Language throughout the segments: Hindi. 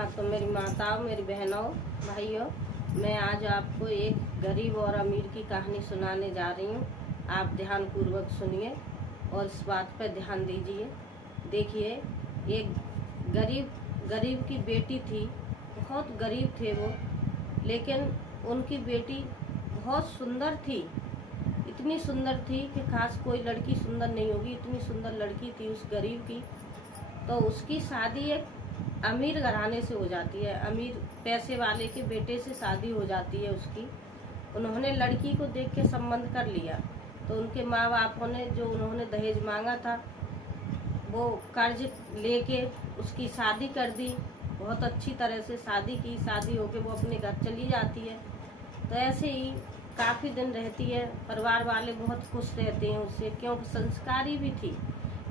हाँ, तो मेरी माताओं, मेरी बहनों, भाइयों, मैं आज आपको एक गरीब और अमीर की कहानी सुनाने जा रही हूँ। आप ध्यानपूर्वक सुनिए और इस बात पर ध्यान दीजिए। देखिए, एक गरीब की बेटी थी। बहुत गरीब थे वो, लेकिन उनकी बेटी बहुत सुंदर थी। इतनी सुंदर थी कि खास कोई लड़की सुंदर नहीं होगी, इतनी सुंदर लड़की थी उस गरीब की। तो उसकी शादी एक अमीर घराने से हो जाती है, अमीर पैसे वाले के बेटे से शादी हो जाती है उसकी। उन्होंने लड़की को देख के संबंध कर लिया। तो उनके माँ बापों ने जो उन्होंने दहेज मांगा था वो कर्ज लेके उसकी शादी कर दी। बहुत अच्छी तरह से शादी की। शादी होके वो अपने घर चली जाती है। तो ऐसे ही काफ़ी दिन रहती है। परिवार वाले बहुत खुश रहते हैं उससे, क्योंकि संस्कारी भी थी।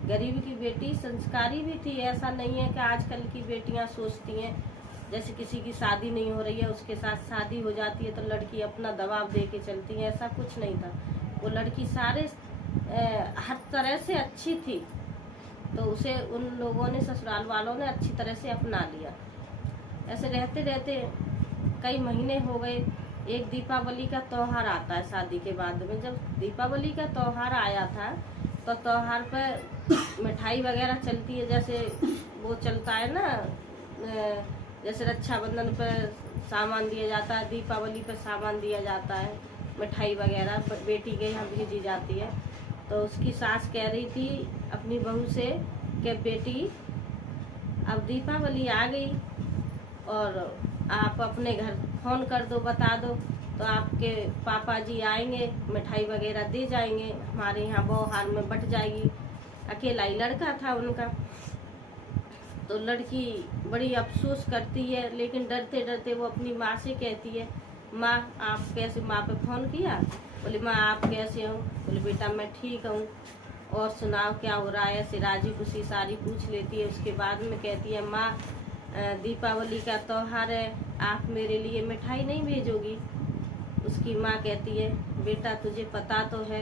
गरीब की बेटी संस्कारी भी थी। ऐसा नहीं है कि आजकल की बेटियां सोचती हैं जैसे किसी की शादी नहीं हो रही है उसके साथ शादी हो जाती है तो लड़की अपना दबाव दे के चलती है। ऐसा कुछ नहीं था। वो लड़की हर तरह से अच्छी थी। तो उसे उन लोगों ने, ससुराल वालों ने अच्छी तरह से अपना लिया। ऐसे रहते रहते कई महीने हो गए। एक दीपावली का त्योहार आता है शादी के बाद में। जब दीपावली का त्योहार आया था तो त्योहार पर मिठाई वगैरह चलती है। जैसे वो चलता है ना, जैसे रक्षाबंधन पर सामान दिया जाता है, दीपावली पर सामान दिया जाता है, मिठाई वगैरह बेटी के यहाँ भेजी जाती है। तो उसकी सास कह रही थी अपनी बहू से कि बेटी, अब दीपावली आ गई और आप अपने घर फोन कर दो, बता दो, तो आपके पापा जी आएंगे, मिठाई वगैरह दे जाएंगे, हमारे यहाँ बौहार में बट जाएगी। अकेला ही लड़का था उनका। तो लड़की बड़ी अफसोस करती है, लेकिन डरते डरते वो अपनी माँ से कहती है, माँ आप कैसे, माँ पे फोन किया। बोली माँ आप कैसे हो। बोले बेटा मैं ठीक हूँ, और सुनाओ क्या हो रहा है। ऐसे राजी खुशी सारी पूछ लेती है। उसके बाद में कहती है, माँ दीपावली का त्योहार है, आप मेरे लिए मिठाई नहीं भेजोगी। उसकी माँ कहती है, बेटा तुझे पता तो है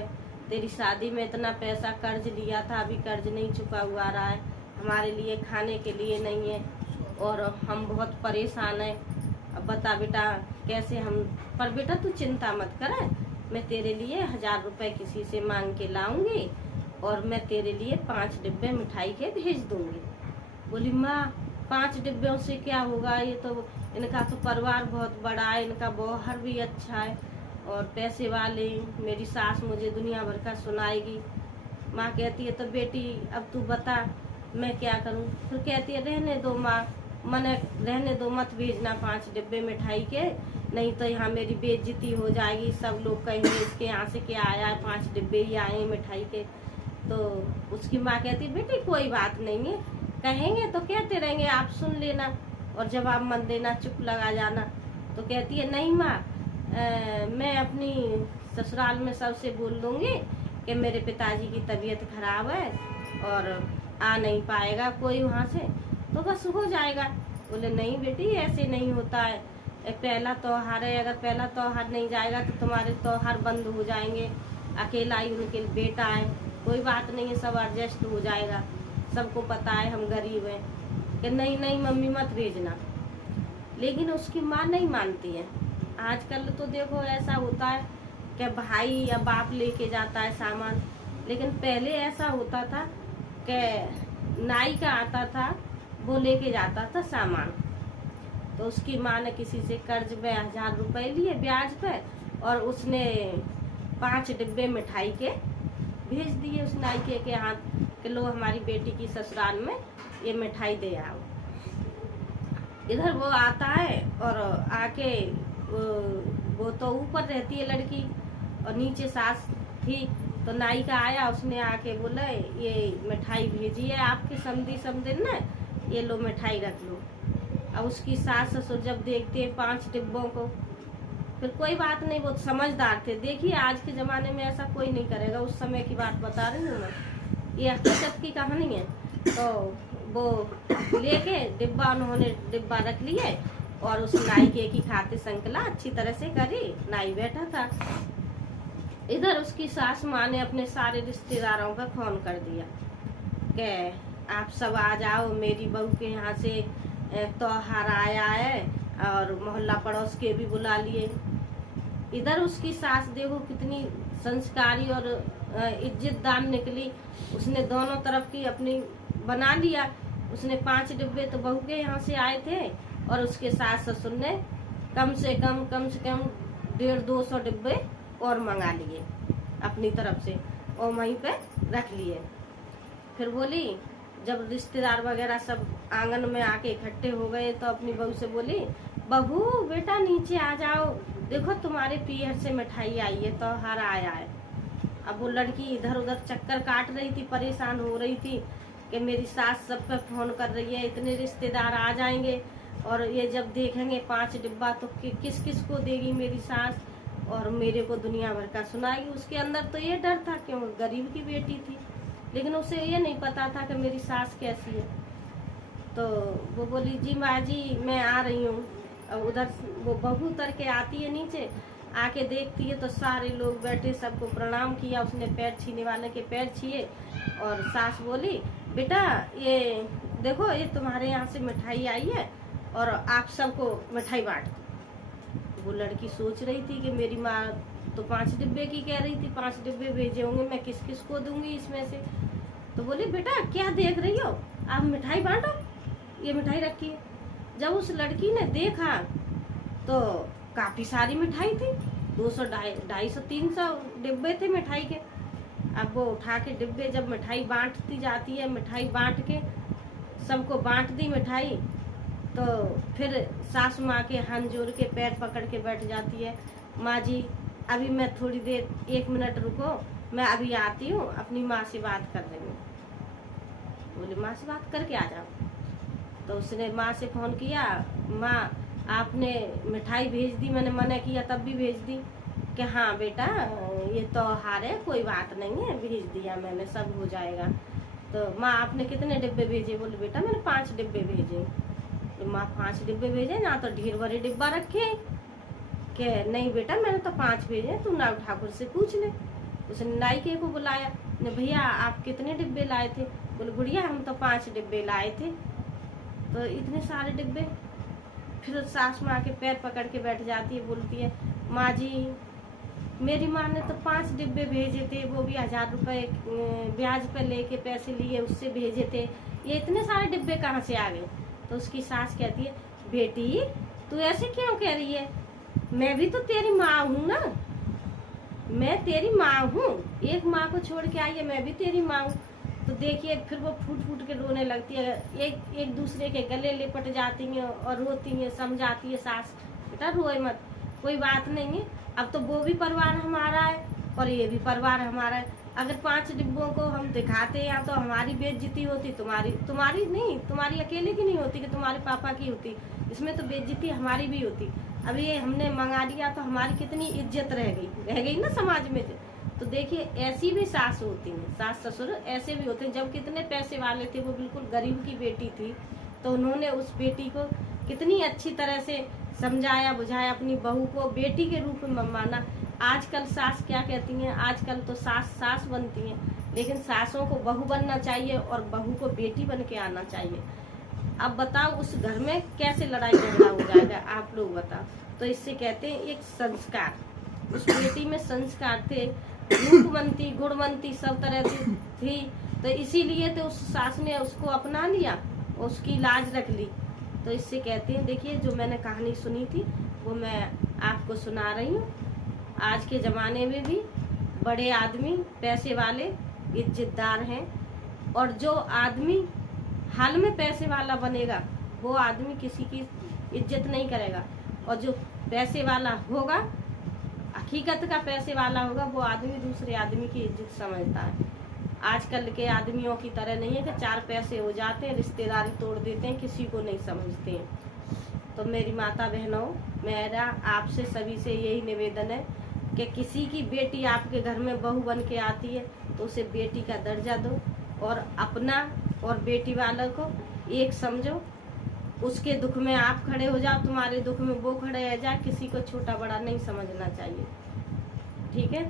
तेरी शादी में इतना पैसा कर्ज लिया था, अभी कर्ज नहीं चुका हुआ रहा है, हमारे लिए खाने के लिए नहीं है और हम बहुत परेशान हैं। अब बता बेटा कैसे हम। पर बेटा तू चिंता मत कर, मैं तेरे लिए 1000 रुपए किसी से मांग के लाऊंगी और मैं तेरे लिए 5 डिब्बे मिठाई के भेज दूंगी। बोली माँ 5 डिब्बों से क्या होगा, ये तो इनका तो परिवार बहुत बड़ा है, इनका बौहर भी अच्छा है और पैसे वाले, मेरी सास मुझे दुनिया भर का सुनाएगी। माँ कहती है तो बेटी अब तू बता मैं क्या करूँ। फिर कहती है रहने दो माँ, मने रहने दो, मत भेजना 5 डिब्बे मिठाई के, नहीं तो यहाँ मेरी बेइज्जती हो जाएगी, सब लोग कहेंगे इसके यहाँ से क्या आया है, 5 डिब्बे ही आए मिठाई के। तो उसकी माँ कहती है बेटी कोई बात नहीं है, कहेंगे तो कहते रहेंगे, आप सुन लेना और जवाब मत देना, चुप लगा जाना। तो कहती है नहीं माँ, मैं अपनी ससुराल में सबसे बोल दूंगी कि मेरे पिताजी की तबीयत खराब है और आ नहीं पाएगा कोई वहाँ से, तो बस हो जाएगा। बोले नहीं बेटी ऐसे नहीं होता है, पहला त्योहार है, अगर पहला त्योहार नहीं जाएगा तो तुम्हारे त्योहार बंद हो जाएंगे, अकेला ही उनके बेटा है, कोई बात नहीं है, सब एडजस्ट हो जाएगा, सबको पता है हम गरीब हैं। कि नहीं नहीं मम्मी मत भेजना। लेकिन उसकी माँ नहीं मानती है। आजकल तो देखो ऐसा होता है कि भाई या बाप लेके जाता है सामान, लेकिन पहले ऐसा होता था कि नाई का आता था वो लेके जाता था सामान। तो उसकी माँ ने किसी से कर्ज में 1000 रुपए लिए ब्याज पे और उसने 5 डिब्बे मिठाई के भेज दिए उस नाई के हाथ कि लो हमारी बेटी की ससुराल में ये मिठाई दे आओ। इधर वो आता है और आके वो तो ऊपर रहती है लड़की और नीचे सास थी। तो नाई का आया, उसने आके बोला ये मिठाई भेजी है आपके समदिन ने, ये लो मिठाई रख लो। अब उसकी सास ससुर जब देखते हैं 5 डिब्बों को, फिर कोई बात नहीं, वो समझदार थे। देखिए आज के ज़माने में ऐसा कोई नहीं करेगा, उस समय की बात बता रही हूँ मैं, ये हकीकत की कहानी है। तो वो लेके उन्होंने डिब्बा रख लिए और उस नाई के की खाते संकला अच्छी तरह से करी। नाई बैठा था। इधर उसकी सास माँ ने अपने सारे रिश्तेदारों का फोन कर दिया कि आप सब आ जाओ, मेरी बहू के यहाँ से त्योहार आया है और मोहल्ला पड़ोस के भी बुला लिए। इधर उसकी सास देखो कितनी संस्कारी और इज्जतदार निकली, उसने दोनों तरफ की अपनी बना लिया। उसने 5 डिब्बे तो बहू के यहाँ से आए थे और उसके सास ससुर ने कम से कम 150-200 डिब्बे और मंगा लिए अपनी तरफ से और वहीं पे रख लिए। फिर बोली, जब रिश्तेदार वगैरह सब आंगन में आके इकट्ठे हो गए तो अपनी बहू से बोली, बहू बेटा नीचे आ जाओ, देखो तुम्हारे पीहर से मिठाई आई है, त्योहार आया है। अब वो लड़की इधर उधर चक्कर काट रही थी, परेशान हो रही थी कि मेरी सास सब पे फोन कर रही है, इतने रिश्तेदार आ जाएंगे और ये जब देखेंगे 5 डिब्बा तो किस किस को देगी मेरी सास और मेरे को दुनिया भर का सुनाएगी। उसके अंदर तो ये डर था कि वो गरीब की बेटी थी, लेकिन उसे ये नहीं पता था कि मेरी सास कैसी है। तो वो बोली, जी माँ जी मैं आ रही हूँ। अब उधर वो बहू उतर के आती है नीचे, आके देखती है तो सारे लोग बैठे, सबको प्रणाम किया। उसने पैर छीने वाले के पैर छीए और सास बोली, बेटा ये देखो ये तुम्हारे यहाँ से मिठाई आई है और आप सबको मिठाई बांट। वो लड़की सोच रही थी कि मेरी माँ तो 5 डिब्बे की कह रही थी, 5 डिब्बे भेजे होंगे, मैं किस किस को दूंगी इसमें से। तो बोली, बेटा क्या देख रही हो, आप मिठाई बांटो, ये मिठाई रखी है। जब उस लड़की ने देखा तो काफी सारी मिठाई थी, 200, 250, 300 डिब्बे थे मिठाई के। अब वो उठा के डिब्बे जब मिठाई बांटती जाती है, मिठाई बांट के सबको बांट दी मिठाई, तो फिर सासू माँ के हाथ जोड़ के पैर पकड़ के बैठ जाती है, माँ जी अभी मैं थोड़ी देर 1 मिनट रुको, मैं अभी आती हूँ, अपनी माँ से बात कर रही हूँ। बोले, माँ से बात करके आ जाओ। तो उसने माँ से फोन किया, माँ आपने मिठाई भेज दी, मैंने मना किया तब भी भेज दी। कि हाँ बेटा ये त्योहार है, कोई बात नहीं है, भेज दिया मैंने, सब हो जाएगा। तो माँ आपने कितने डिब्बे भेजे? बोले, बेटा मैंने 5 डिब्बे भेजे। तो माँ 5 डिब्बे भेजे ना, तो ढेर भरे डिब्बा रखे। कि नहीं बेटा मैंने तो 5 भेजे, तू नाव ठाकुर से पूछ ले। उसने नायके को बुलाया, ने भैया आप कितने डिब्बे लाए थे? बोले, गुड़िया हम तो 5 डिब्बे लाए थे। तो इतने सारे डिब्बे? फिर सास माँ के पैर पकड़ के बैठ जाती है, बोलती है, माँ जी मेरी माँ ने तो 5 डिब्बे भेजे थे, वो भी 1000 रुपए ब्याज पे लेके पैसे लिए उससे भेजे थे, ये इतने सारे डिब्बे कहाँ से आ गए? तो उसकी सास कहती है, बेटी तू ऐसे क्यों कह रही है, मैं भी तो तेरी माँ हूँ ना, मैं तेरी माँ हूँ, एक माँ को छोड़ के आई है, मैं भी तेरी माँ हूँ। तो देखिए फिर वो फूट फूट के रोने लगती है, एक दूसरे के गले लिपट जाती हैं और रोती हैं, समझाती है सास, बेटा रोए मत, कोई बात नहीं है, अब तो वो भी परिवार हमारा है और ये भी परिवार हमारा है। अगर 5 डिब्बों को हम दिखाते हैं तो हमारी बेइज्जती होती, तुम्हारी नहीं, तुम्हारी अकेले की नहीं होती कि तुम्हारे पापा की होती, इसमें तो बेइज्जती हमारी भी होती। अब ये हमने मंगा लिया तो हमारी कितनी इज्जत रह गई ना समाज में। तो देखिए ऐसी भी सास होती है, सास ससुर ऐसे भी होते हैं। जब कितने पैसे वाले थे, वो बिल्कुल गरीब की बेटी थी, तो उन्होंने उस बेटी को कितनी अच्छी तरह से समझाया बुझाया, अपनी बहू को बेटी के रूप में माना। आजकल सास क्या कहती हैं, आजकल तो सास बनती हैं, लेकिन सासों को बहू बनना चाहिए और बहू को बेटी बन के आना चाहिए। अब बताओ उस घर में कैसे लड़ाई झगड़ा हो जाएगा, आप लोग बताओ। तो इससे कहते हैं एक संस्कार, उस बेटी में संस्कार थे, रूपवंती गुणवंती सब तरह की थी, तो इसीलिए तो उस सास ने उसको अपना लिया, उसकी लाज रख ली। तो इससे कहते हैं, देखिए जो मैंने कहानी सुनी थी वो मैं आपको सुना रही हूँ। आज के ज़माने में भी बड़े आदमी, पैसे वाले, इज्जतदार हैं, और जो आदमी हाल में पैसे वाला बनेगा वो आदमी किसी की इज्जत नहीं करेगा, और जो पैसे वाला होगा, हकीकत का पैसे वाला होगा, वो आदमी दूसरे आदमी की इज्जत समझता है। आजकल के आदमियों की तरह नहीं है कि 4 पैसे हो जाते हैं रिश्तेदारी तोड़ देते हैं, किसी को नहीं समझते हैं। तो मेरी माता बहनों, मेरा आपसे सभी से यही निवेदन है कि किसी की बेटी आपके घर में बहू बन के आती है तो उसे बेटी का दर्जा दो, और अपना और बेटी वालों को एक समझो। उसके दुख में आप खड़े हो जाओ, तुम्हारे दुख में वो खड़े रह जाए, किसी को छोटा बड़ा नहीं समझना चाहिए। ठीक है।